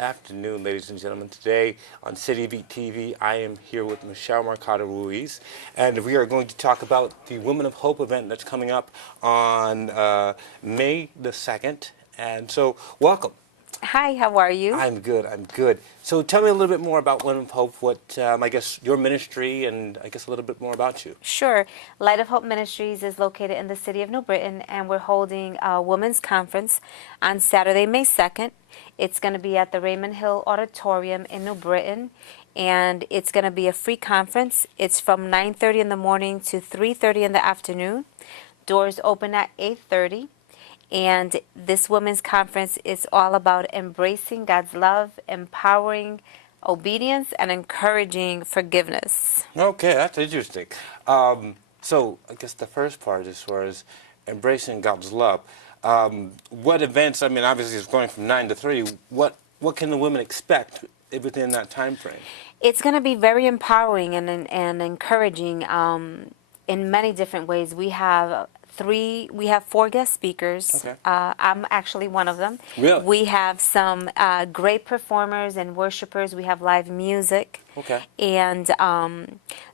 afternoon, ladies and gentlemen. Today on City Beat TV, I am here with Michelle Mercado Ruiz, and we are going to talk about the Women of Hope event that's coming up on May the 2nd. And so, welcome. Hi, how are you? I'm good, I'm good. So tell me a little bit more about Women of Hope, what, I guess, your ministry, and I guess a little bit more about you. Sure. Light of Hope Ministries is located in the city of New Britain, and we're holding a women's conference on Saturday, May 2nd. It's going to be at the Raymond Hill Auditorium in New Britain, and it's going to be a free conference. It's from 9:30 in the morning to 3:30 in the afternoon. Doors open at 8:30. And this women's conference is all about embracing God's love, empowering obedience, and encouraging forgiveness. Okay, that's interesting. So I guess the first part, as far as embracing God's love, what events? I mean, obviously it's going from 9 to 3. What can the women expect within that time frame? It's going to be very empowering and encouraging in many different ways. We have four guest speakers. Okay. I'm actually one of them. Really? We have some great performers and worshipers. We have live music. Okay. And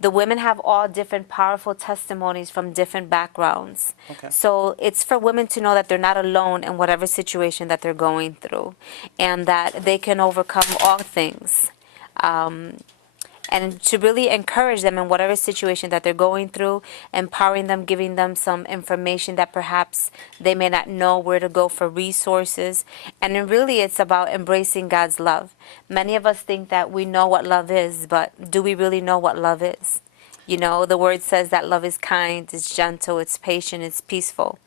the women have all different powerful testimonies from different backgrounds. Okay. So it's for women to know that they're not alone in whatever situation that they're going through, and that they can overcome all things. And to really encourage them in whatever situation that they're going through, empowering them, giving them some information that perhaps they may not know where to go for resources. And then really it's about embracing God's love. Many of us think that we know what love is, but do we really know what love is? You know, the word says that love is kind, it's gentle, it's patient, it's peaceful.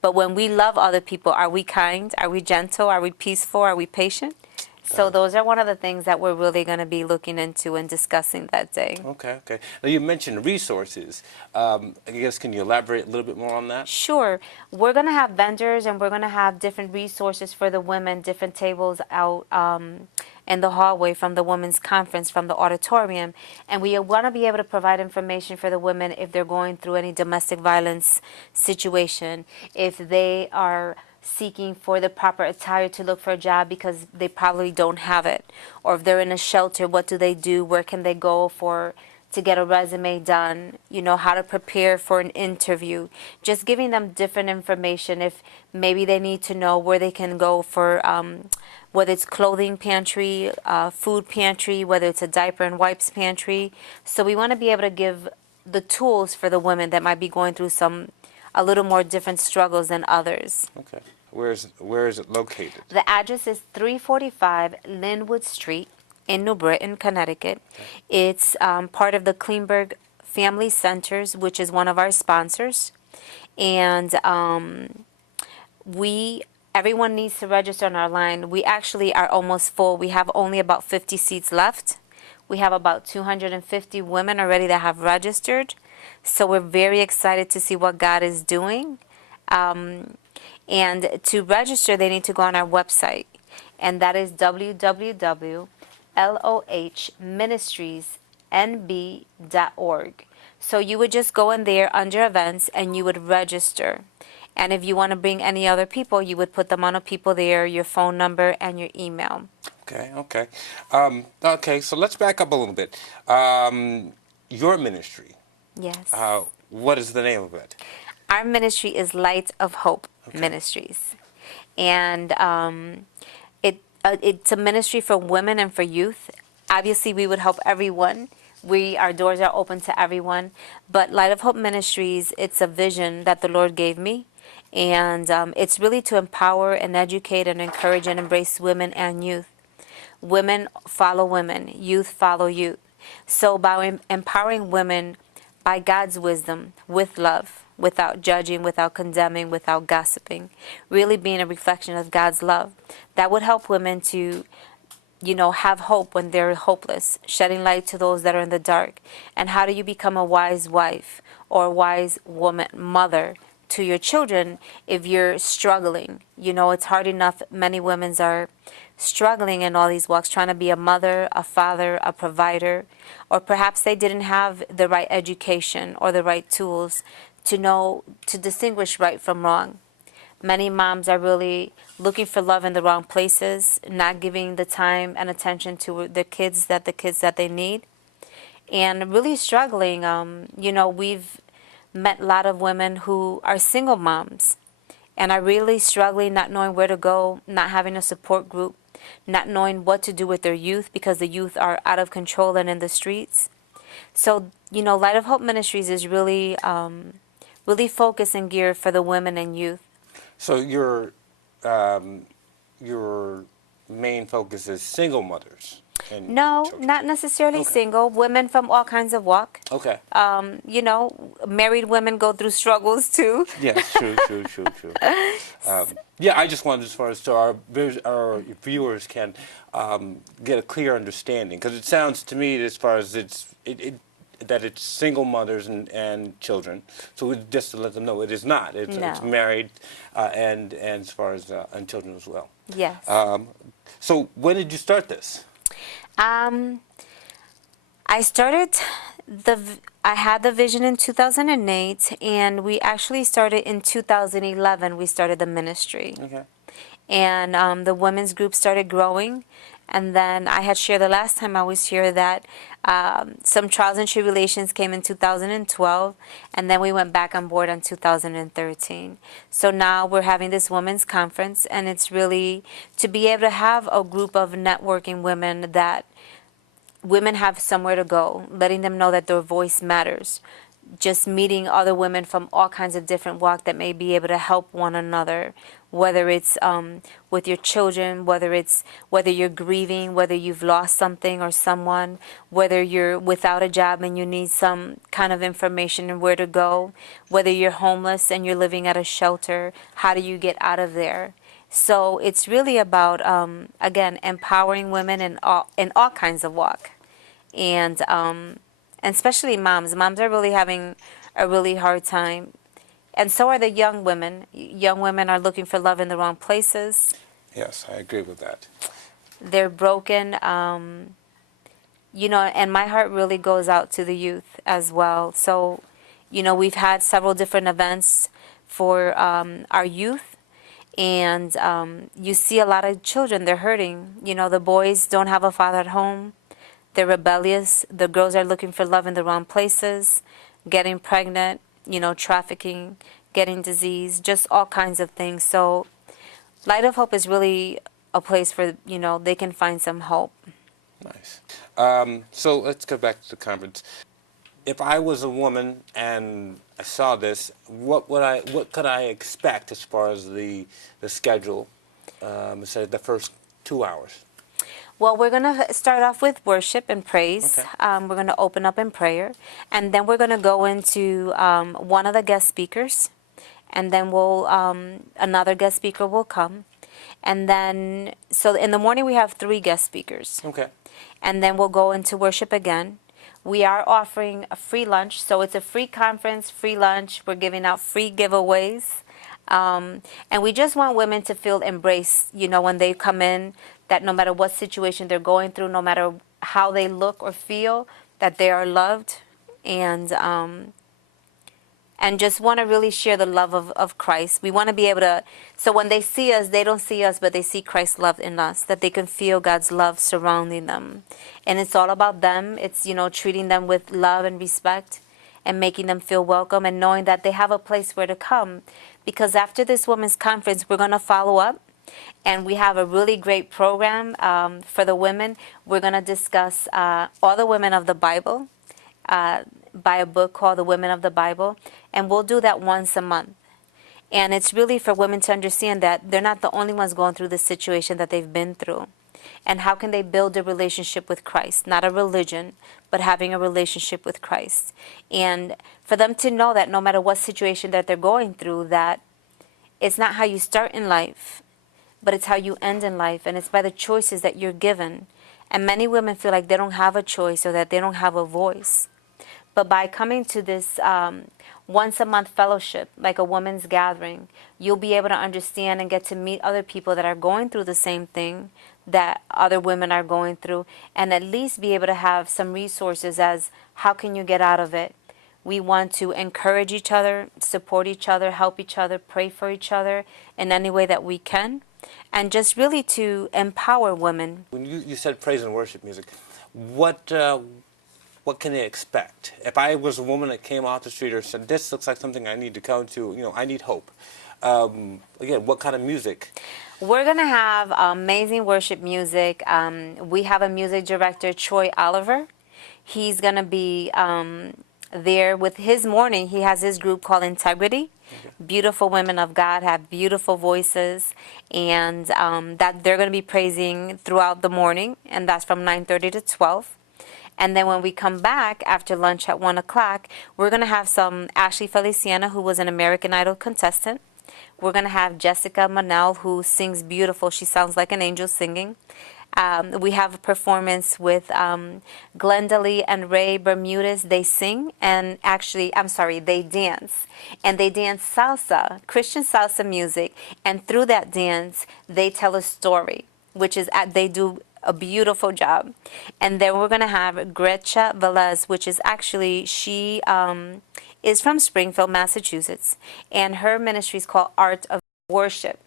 But when we love other people, are we kind? Are we gentle? Are we peaceful? Are we patient? So those are one of the things that we're really going to be looking into and discussing that day. Okay, okay. Now you mentioned resources. I guess, can you elaborate a little bit more on that? Sure. We're going to have vendors, and we're going to have different resources for the women, different tables out in the hallway from the women's conference, from the auditorium. And we want to be able to provide information for the women if they're going through any domestic violence situation, if they are seeking for the proper attire to look for a job because they probably don't have it, or if they're in a shelter, what do they do, where can they go to get a resume done, you know, how to prepare for an interview, just giving them different information. If maybe they need to know where they can go for whether it's clothing pantry, food pantry, whether it's a diaper and wipes pantry. So we want to be able to give the tools for the women that might be going through a little more different struggles than others. Okay. Where is it located? The address is 345 Linwood Street in New Britain, Connecticut. Okay. It's part of the Kleinberg Family Centers, which is one of our sponsors. And everyone needs to register on our line. We actually are almost full. We have only about 50 seats left. We have about 250 women already that have registered. So we're very excited to see what God is doing. And to register, they need to go on our website. And that is www.lohministriesnb.org. So you would just go in there under events and you would register. And if you want to bring any other people, you would put them on a people there, your phone number, and your email. Okay, okay. Okay, so let's back up a little bit. Your ministry. Yes. What is the name of it? Our ministry is Light of Hope Ministries. And it's a ministry for women and for youth. Obviously, we would help everyone. Our doors are open to everyone. But Light of Hope Ministries, it's a vision that the Lord gave me. And it's really to empower and educate and encourage and embrace women and youth. Women follow women. Youth follow youth. So by empowering women by God's wisdom, with love, without judging, without condemning, without gossiping, really being a reflection of God's love, that would help women to, you know, have hope when they're hopeless, shedding light to those that are in the dark. And how do you become a wise wife or a wise woman, mother to your children if you're struggling? You know, it's hard enough. Many women are struggling in all these walks, trying to be a mother, a father, a provider, or perhaps they didn't have the right education or the right tools to know to distinguish right from wrong. Many moms are really looking for love in the wrong places, not giving the time and attention to the kids that they need, and really struggling. We've met a lot of women who are single moms and are really struggling, not knowing where to go, not having a support group, not knowing what to do with their youth because the youth are out of control and in the streets. So, Light of Hope Ministries is really focused and geared for the women and youth. So your main focus is single mothers and No, children. not necessarily Okay. single. Women from all kinds of walk. Okay. Married women go through struggles too. Yes, true. Yeah, I just wanted, as far as so our viewers can get a clear understanding, because it sounds to me, as far as that it's single mothers and children. So just to let them know, it is not. It's No. married and as far as and children as well. Yes. So when did you start this? I started I had the vision in 2008, and we actually started in 2011. We started the ministry. Okay. And the women's group started growing. And then I had shared the last time I was here that some trials and tribulations came in 2012, and then we went back on board in 2013. So now we're having this women's conference, and it's really to be able to have a group of networking women that women have somewhere to go, letting them know that their voice matters. Just meeting other women from all kinds of different walks that may be able to help one another, whether it's with your children, whether you're grieving, whether you've lost something or someone, whether you're without a job and you need some kind of information and where to go, whether you're homeless and you're living at a shelter, how do you get out of there? So it's really about again, empowering women in all kinds of walk, and especially moms. Moms are really having a really hard time, and so are the young women. Young women are looking for love in the wrong places. Yes, I agree with that. They're broken, and my heart really goes out to the youth as well. So, we've had several different events for our youth, and you see a lot of children, they're hurting. The boys don't have a father at home. They're rebellious. The girls are looking for love in the wrong places, getting pregnant, trafficking, getting disease, just all kinds of things. So Light of Hope is really a place where, they can find some hope. Nice. So let's go back to the conference. If I was a woman and I saw this, what could I expect as far as the schedule? Say the first 2 hours. Well, we're going to start off with worship and praise. Okay. We're going to open up in prayer. And then we're going to go into one of the guest speakers. And then another guest speaker will come. And then, so in the morning we have 3 guest speakers. Okay. And then we'll go into worship again. We are offering a free lunch. So it's a free conference, free lunch. We're giving out free giveaways. And we just want women to feel embraced, when they come in, that no matter what situation they're going through, no matter how they look or feel, that they are loved, and just want to really share the love of Christ. We want to be able to, so when they see us, they don't see us, but they see Christ's love in us, that they can feel God's love surrounding them. And it's all about them. It's, treating them with love and respect and making them feel welcome and knowing that they have a place where to come. Because after this women's conference, we're going to follow up. And we have a really great program for the women. We're going to discuss all the women of the Bible, by a book called The Women of the Bible. And we'll do that once a month. And it's really for women to understand that they're not the only ones going through the situation that they've been through. And how can they build a relationship with Christ? Not a religion, but having a relationship with Christ. And for them to know that no matter what situation that they're going through, that it's not how you start in life, but it's how you end in life, and it's by the choices that you're given. And many women feel like they don't have a choice or that they don't have a voice. But by coming to this once a month fellowship, like a women's gathering, you'll be able to understand and get to meet other people that are going through the same thing that other women are going through, and at least be able to have some resources as how can you get out of it? We want to encourage each other, support each other, help each other, pray for each other in any way that we can, and just really to empower women. When you said praise and worship music, what can they expect? If I was a woman that came off the street or said, this looks like something I need to come to, I need hope. Again, what kind of music? We're going to have amazing worship music. We have a music director, Troy Oliver. He's going to be there with his morning. He has his group called Integrity. Okay. Beautiful women of God have beautiful voices, and that they're going to be praising throughout the morning, and that's from 9:30 to 12. And then when we come back after lunch at 1 o'clock, we're going to have some Ashley Feliciana, who was an American Idol contestant. We're going to have Jessica Manel, who sings beautiful. She sounds like an angel singing. We have a performance with Glenda Lee and Ray Bermudez. They sing and they dance. And they dance salsa, Christian salsa music. And through that dance, they tell a story, which is they do a beautiful job. And then we're going to have Grecha Velez, which is actually, she is from Springfield, Massachusetts. And her ministry is called Art of Worship.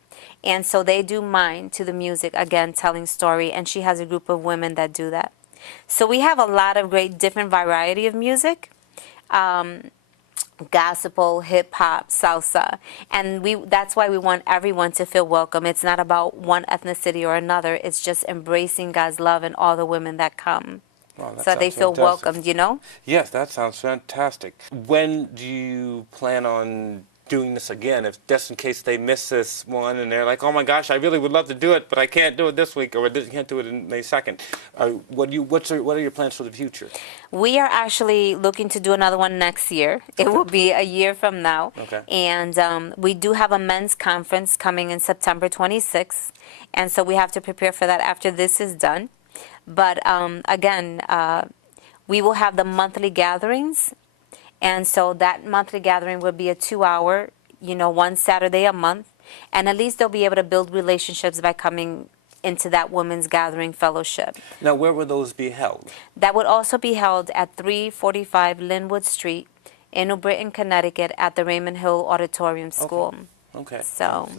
And so they do mime to the music, again, telling story. And she has a group of women that do that. So we have a lot of great different variety of music. Gospel, hip hop, salsa, and that's why we want everyone to feel welcome. It's not about one ethnicity or another. It's just embracing God's love and all the women that come. Wow, that so they feel fantastic. welcomed, Yes, that sounds fantastic. When do you plan on doing this again, if just in case they miss this one and they're like, oh my gosh, I really would love to do it, but I can't do it this week, or can't do it in May 2nd. What are your plans for the future? We are actually looking to do another one next year. It will be a year from now. Okay. And we do have a men's conference coming in September 26th. And so we have to prepare for that after this is done. But again, we will have the monthly gatherings. And so that monthly gathering will be a 2-hour, one Saturday a month. And at least they'll be able to build relationships by coming into that women's gathering fellowship. Now, where will those be held? That would also be held at 345 Linwood Street in New Britain, Connecticut, at the Raymond Hill Auditorium School. Okay. So,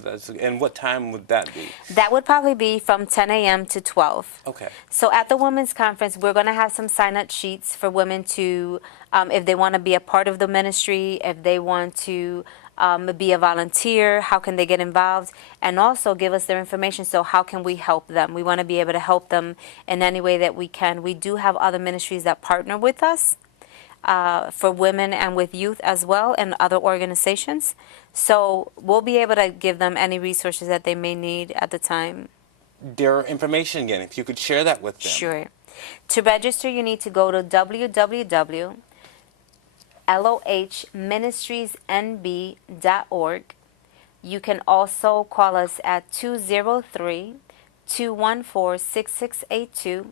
and what time would that be? That would probably be from 10 a.m. to 12. Okay. So at the Women's Conference, we're going to have some sign-up sheets for women to, if they want to be a part of the ministry, if they want to be a volunteer, how can they get involved, and also give us their information. So how can we help them? We want to be able to help them in any way that we can. We do have other ministries that partner with us. For women and with youth as well, and other organizations. So we'll be able to give them any resources that they may need at the time. Their information again, if you could share that with them. Sure. To register, you need to go to www.lohministriesnb.org. You can also call us at 203-214-6682.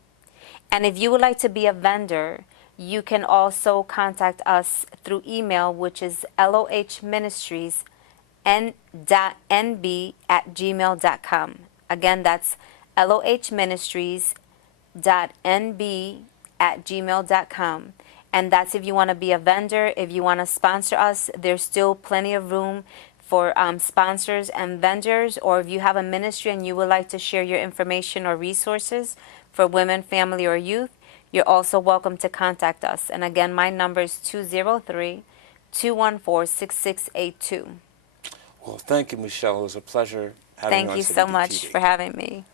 And if you would like to be a vendor, you can also contact us through email, which is lohministries.nb@gmail.com. Again, that's lohministries.nb@gmail.com. And that's if you want to be a vendor. If you want to sponsor us, there's still plenty of room for sponsors and vendors. Or if you have a ministry and you would like to share your information or resources for women, family, or youth, you're also welcome to contact us. And again, my number is 203-214-6682. Well, thank you, Michelle. It was a pleasure having you on Thank you City so Beat much TV. for having me.